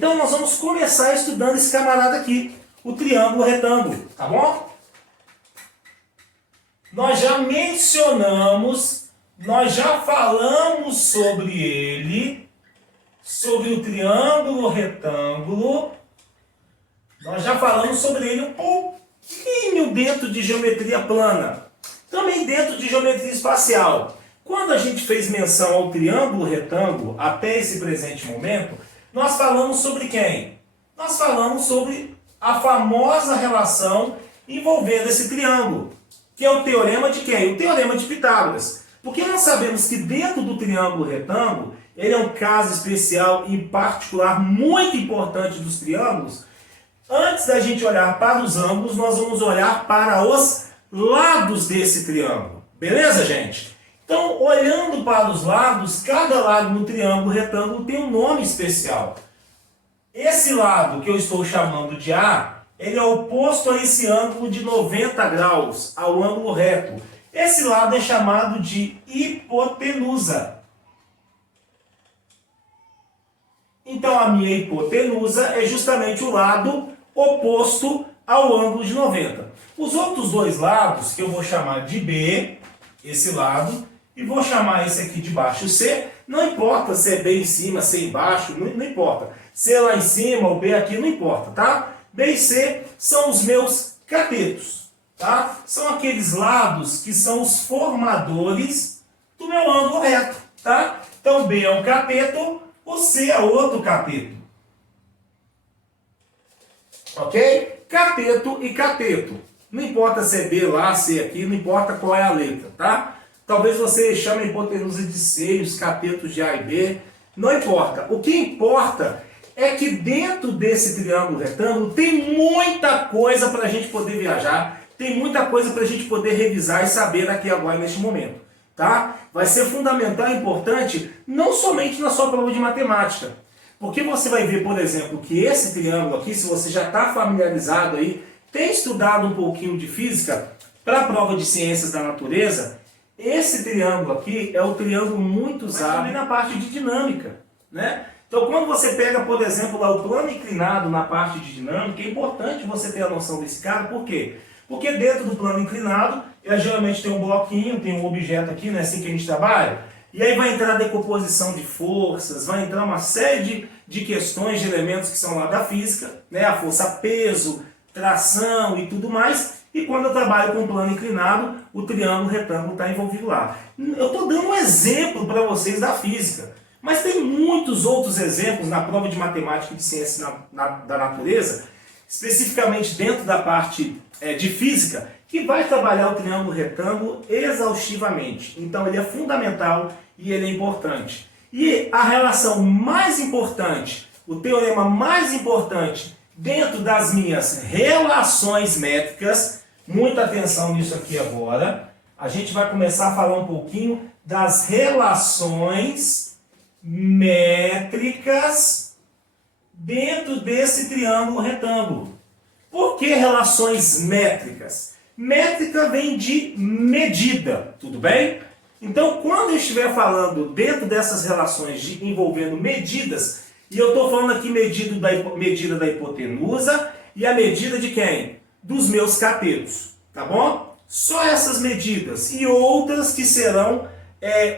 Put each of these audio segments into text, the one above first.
Então nós vamos começar estudando esse camarada aqui, o triângulo retângulo, tá bom? Nós já mencionamos, nós já falamos sobre ele, sobre o triângulo retângulo. Nós já falamos sobre ele um pouquinho dentro de geometria plana, também dentro de geometria espacial. Quando a gente fez menção ao triângulo retângulo, até esse presente momento, nós falamos sobre quem? Nós falamos sobre a famosa relação envolvendo esse triângulo, que é o teorema de quem? O teorema de Pitágoras. Porque nós sabemos que dentro do triângulo retângulo, ele é um caso especial, em particular, muito importante dos triângulos. Antes da gente olhar para os ângulos, nós vamos olhar para os lados desse triângulo. Beleza, gente? Então, olhando para os lados, cada lado no triângulo retângulo tem um nome especial. Esse lado que eu estou chamando de A, ele é oposto a esse ângulo de 90 graus, ao ângulo reto. Esse lado é chamado de hipotenusa. Então, a minha hipotenusa é justamente o lado oposto ao ângulo de 90. Os outros dois lados, que eu vou chamar de B, esse lado, e vou chamar esse aqui de baixo C, não importa se é B em cima, C embaixo, não importa. C lá em cima ou B aqui, não importa, tá? B e C são os meus catetos, tá? São aqueles lados que são os formadores do meu ângulo reto, tá? Então B é um cateto, o C é outro cateto. Ok? Cateto e cateto. Não importa se é B lá, C aqui, não importa qual é a letra, tá? Talvez você chame a hipotenusa de C e os catetos de A e B. Não importa. O que importa é que dentro desse triângulo retângulo tem muita coisa para a gente poder viajar, tem muita coisa para a gente poder revisar e saber aqui agora neste momento, tá? Vai ser fundamental e importante não somente na sua prova de matemática, porque você vai ver, por exemplo, que esse triângulo aqui, se você já está familiarizado aí, tem estudado um pouquinho de física para a prova de ciências da natureza, esse triângulo aqui é o triângulo muito usado na parte de dinâmica, né? Então, quando você pega, por exemplo, lá o plano inclinado na parte de dinâmica, é importante você ter a noção desse cara. Por quê? Porque dentro do plano inclinado, geralmente tem um bloquinho, tem um objeto aqui, né, assim que a gente trabalha, e aí vai entrar a decomposição de forças, vai entrar uma série de questões, de elementos que são lá da física, né, a força-peso, tração e tudo mais. E quando eu trabalho com plano inclinado, o triângulo retângulo está envolvido lá. Eu estou dando um exemplo para vocês da física, mas tem muitos outros exemplos na prova de matemática e de ciências da natureza, especificamente dentro da parte de física, que vai trabalhar o triângulo retângulo exaustivamente. Então ele é fundamental e ele é importante. E a relação mais importante, o teorema mais importante dentro das minhas relações métricas, muita atenção nisso aqui agora, a gente vai começar a falar um pouquinho das relações métricas dentro desse triângulo retângulo. Por que relações métricas? Métrica vem de medida, tudo bem? Então, quando eu estiver falando dentro dessas relações envolvendo medidas, e eu estou falando aqui medida da hipotenusa e a medida de quem? Dos meus catetos, tá bom? Só essas medidas e outras que serão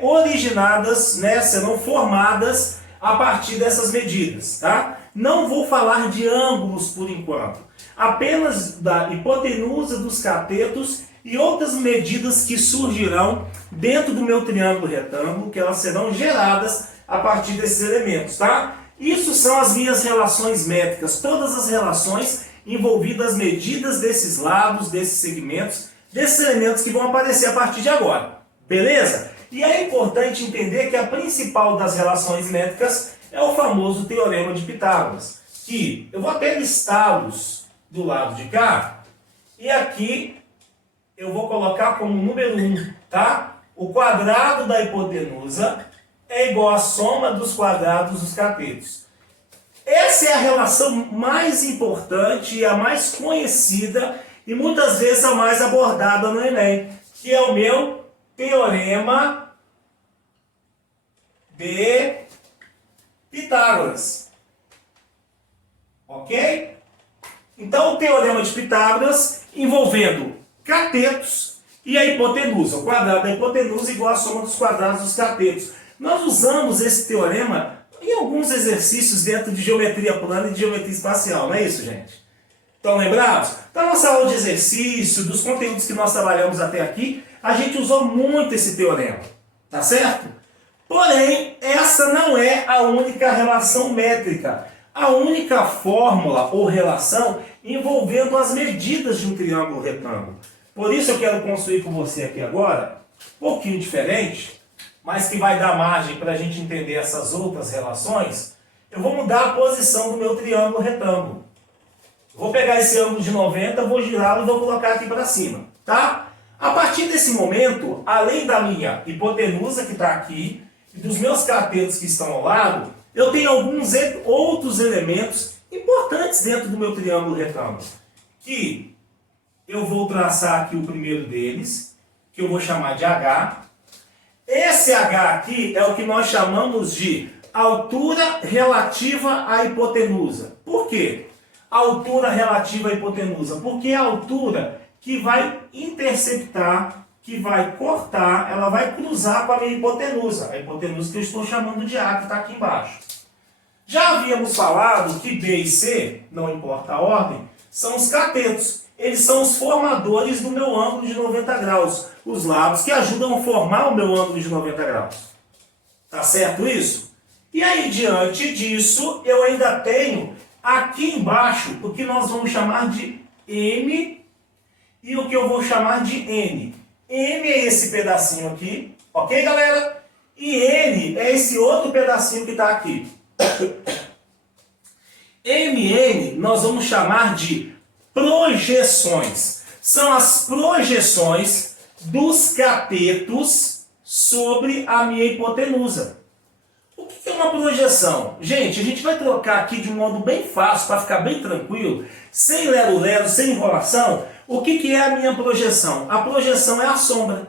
originadas, né, serão formadas a partir dessas medidas, tá? Não vou falar de ângulos por enquanto, apenas da hipotenusa, dos catetos e outras medidas que surgirão dentro do meu triângulo retângulo, que elas serão geradas a partir desses elementos, tá? Isso são as minhas relações métricas, todas as relações envolvidas as medidas desses lados, desses segmentos, desses elementos que vão aparecer a partir de agora, beleza? E é importante entender que a principal das relações métricas é o famoso teorema de Pitágoras, que eu vou até listá-los do lado de cá, e aqui eu vou colocar como número 1, tá? O quadrado da hipotenusa é igual à soma dos quadrados dos catetos. Essa é a relação mais importante e a mais conhecida e muitas vezes a mais abordada no Enem, que é o meu teorema de Pitágoras. Ok? Então, o Teorema de Pitágoras envolvendo catetos e a hipotenusa. O quadrado da hipotenusa é igual à soma dos quadrados dos catetos. Nós usamos esse teorema em alguns exercícios dentro de geometria plana e de geometria espacial, não é isso, gente? Estão lembrados? Da nossa aula de exercício, dos conteúdos que nós trabalhamos até aqui, a gente usou muito esse teorema, tá certo? Porém, essa não é a única relação métrica, a única fórmula ou relação envolvendo as medidas de um triângulo retângulo. Por isso eu quero construir com você aqui agora, um pouquinho diferente, mas que vai dar margem para a gente entender essas outras relações. Eu vou mudar a posição do meu triângulo retângulo. Vou pegar esse ângulo de 90, vou girá-lo e vou colocar aqui para cima, tá? A partir desse momento, além da minha hipotenusa que está aqui, e dos meus catetos que estão ao lado, eu tenho alguns outros elementos importantes dentro do meu triângulo retângulo. Que eu vou traçar aqui o primeiro deles, que eu vou chamar de H. Esse H aqui é o que nós chamamos de altura relativa à hipotenusa. Por quê? Altura relativa à hipotenusa, porque é a altura que vai interceptar, que vai cortar, ela vai cruzar com a minha hipotenusa. A hipotenusa que eu estou chamando de A, que está aqui embaixo. Já havíamos falado que B e C, não importa a ordem, são os catetos. Eles são os formadores do meu ângulo de 90 graus. Os lados que ajudam a formar o meu ângulo de 90 graus. Tá certo isso? E aí, diante disso, eu ainda tenho aqui embaixo o que nós vamos chamar de M e o que eu vou chamar de N. M é esse pedacinho aqui, ok, galera? E N é esse outro pedacinho que está aqui. MN nós vamos chamar de projeções. São as projeções dos catetos sobre a minha hipotenusa. O que é uma projeção? Gente, a gente vai trocar aqui de um modo bem fácil, para ficar bem tranquilo, sem lero-lero, sem enrolação. O que é a minha projeção? A projeção é a sombra,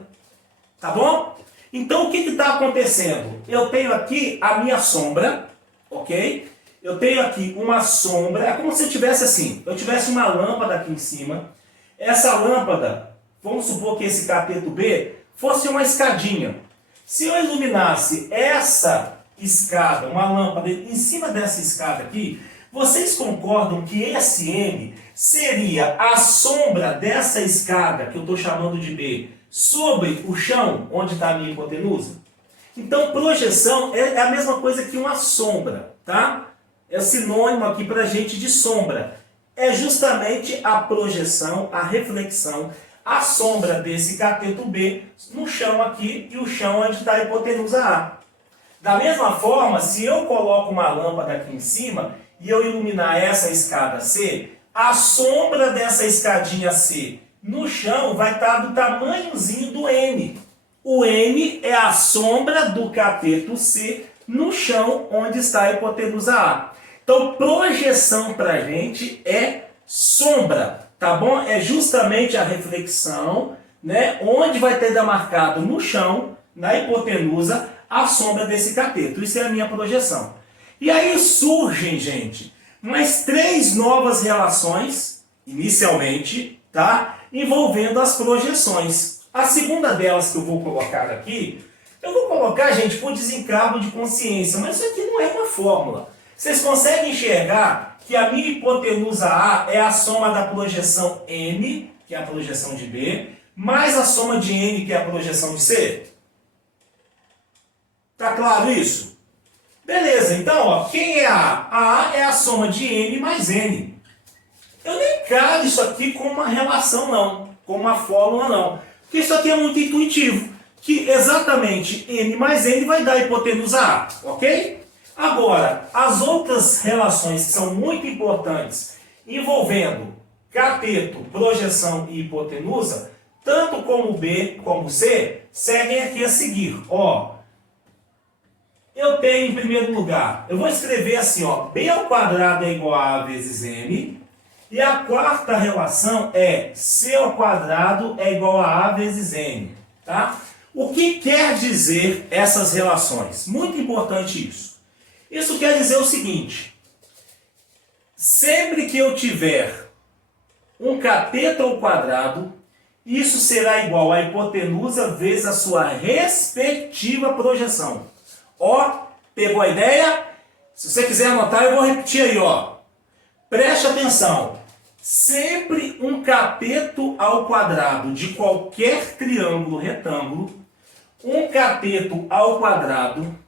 tá bom? Então, o que está acontecendo? Eu tenho aqui a minha sombra, ok? Eu tenho aqui uma sombra, é como se eu tivesse assim, eu tivesse uma lâmpada aqui em cima. Essa lâmpada, vamos supor que esse cateto B fosse uma escadinha. Se eu iluminasse essa escada, uma lâmpada em cima dessa escada aqui, vocês concordam que esse M seria a sombra dessa escada, que eu estou chamando de B, sobre o chão, onde está a minha hipotenusa? Então, projeção é a mesma coisa que uma sombra, tá? É sinônimo aqui para a gente de sombra. É justamente a projeção, a reflexão, a sombra desse cateto B no chão aqui e o chão onde está a hipotenusa A. Da mesma forma, se eu coloco uma lâmpada aqui em cima e eu iluminar essa escada C, a sombra dessa escadinha C no chão vai estar do tamanhozinho do N. O N é a sombra do cateto C no chão onde está a hipotenusa A. Então, projeção para a gente é sombra, tá bom? É justamente a reflexão, né? Onde vai ter demarcado no chão, na hipotenusa, a sombra desse cateto. Isso é a minha projeção. E aí surgem, gente, mais 3 novas relações, inicialmente, tá? Envolvendo as projeções. A segunda delas que eu vou colocar aqui, eu vou colocar, gente, por desencargo de consciência, mas isso aqui não é uma fórmula. Vocês conseguem enxergar que a minha hipotenusa A é a soma da projeção M, que é a projeção de B, mais a soma de N, que é a projeção de C? Tá claro isso? Beleza, então, ó, quem é a A? A A é a soma de N mais N. Eu nem encaro isso aqui como uma relação, não, como uma fórmula, não. Porque isso aqui é muito intuitivo, que exatamente N mais N vai dar a hipotenusa A, ok? Agora, as outras relações que são muito importantes, envolvendo cateto, projeção e hipotenusa, tanto como B como C, seguem aqui a seguir. Ó, eu tenho em primeiro lugar, eu vou escrever assim, ó, B ao quadrado é igual a A vezes M, e a quarta relação é C ao quadrado é igual a A vezes N, tá? O que quer dizer essas relações? Muito importante isso. Isso quer dizer o seguinte: Sempre que eu tiver um cateto ao quadrado, isso será igual à hipotenusa vezes a sua respectiva projeção. Ó, pegou a ideia? Se você quiser anotar, eu vou repetir aí, ó. Preste atenção. Sempre um cateto ao quadrado de qualquer triângulo retângulo, um cateto ao quadrado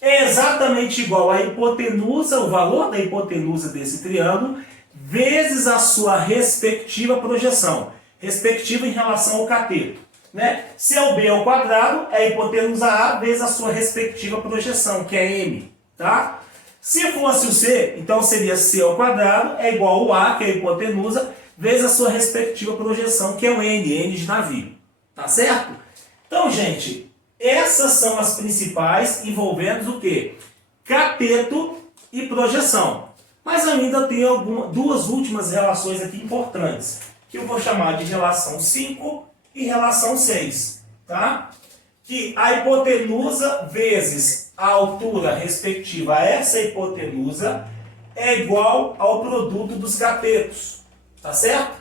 é exatamente igual à hipotenusa, o valor da hipotenusa desse triângulo, vezes a sua respectiva projeção. Respectiva em relação ao cateto. Né? Se é o b ao quadrado, é a hipotenusa A vezes a sua respectiva projeção, que é m. Tá? Se fosse o c, então seria c ao quadrado, é igual ao a, que é a hipotenusa, vezes a sua respectiva projeção, que é o n de navio. Tá certo? Então, gente, essas são as principais envolvendo o quê? Cateto e projeção. Mas ainda tem duas últimas relações aqui importantes, que eu vou chamar de relação 5 e relação 6. Tá? Que a hipotenusa vezes a altura respectiva a essa hipotenusa é igual ao produto dos catetos. Tá certo?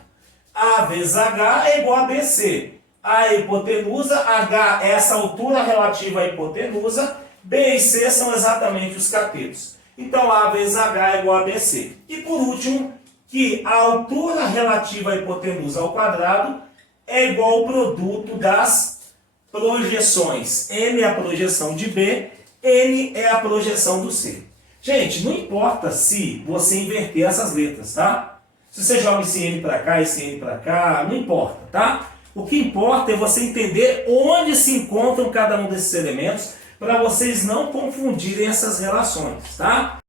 A vezes H é igual a BC. A hipotenusa, H é essa altura relativa à hipotenusa, B e C são exatamente os catetos. Então, A vezes H é igual a BC. E por último, que a altura relativa à hipotenusa ao quadrado é igual ao produto das projeções. M é a projeção de B, N é a projeção do C. Gente, não importa se você inverter essas letras, tá? Se você joga esse N para cá, esse N para cá, não importa, tá? O que importa é você entender onde se encontram cada um desses elementos para vocês não confundirem essas relações, tá?